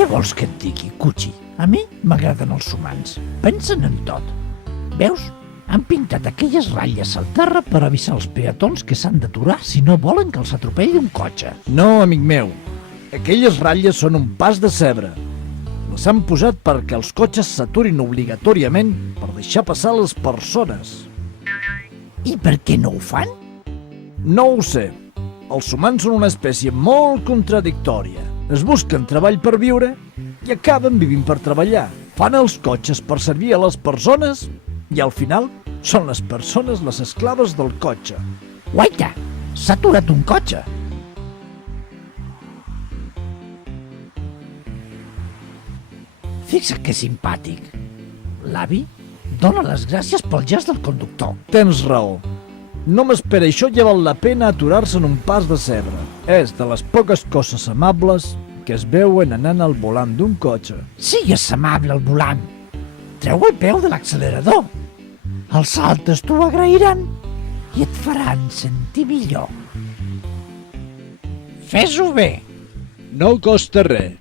Què vols que et digui, Cuchi? A mi m'agraden els humans. Pensen en tot. Veus? Han pintat aquelles ratlles al terra per avisar els peatons que s'han d'aturar si no volen que els atropelli un cotxe. No, amic meu. Aquelles ratlles són un pas de cebre. Les han posat perquè els cotxes s'aturin obligatòriament per deixar passar les persones. I per què no ho fan? No ho sé. Els humans són una espècie molt contradictòria. Es busquen treball per viure i acaben vivint per treballar. Fan els cotxes per servir a les persones i al final són les persones les esclaves del cotxe. Guaita, s'ha aturat un cotxe. Fixa't que simpàtic. L'avi dona les gràcies pel gest del conductor. Tens raó. Només per això ja val la pena aturar-se en un pas de cebre. És de les poques coses amables que es veuen anant al volant d'un cotxe. Sigues amable al volant. Treu el peu de l'accelerador. Els altres t'ho agrairan i et faran sentir millor. Fes-ho bé. No costa res.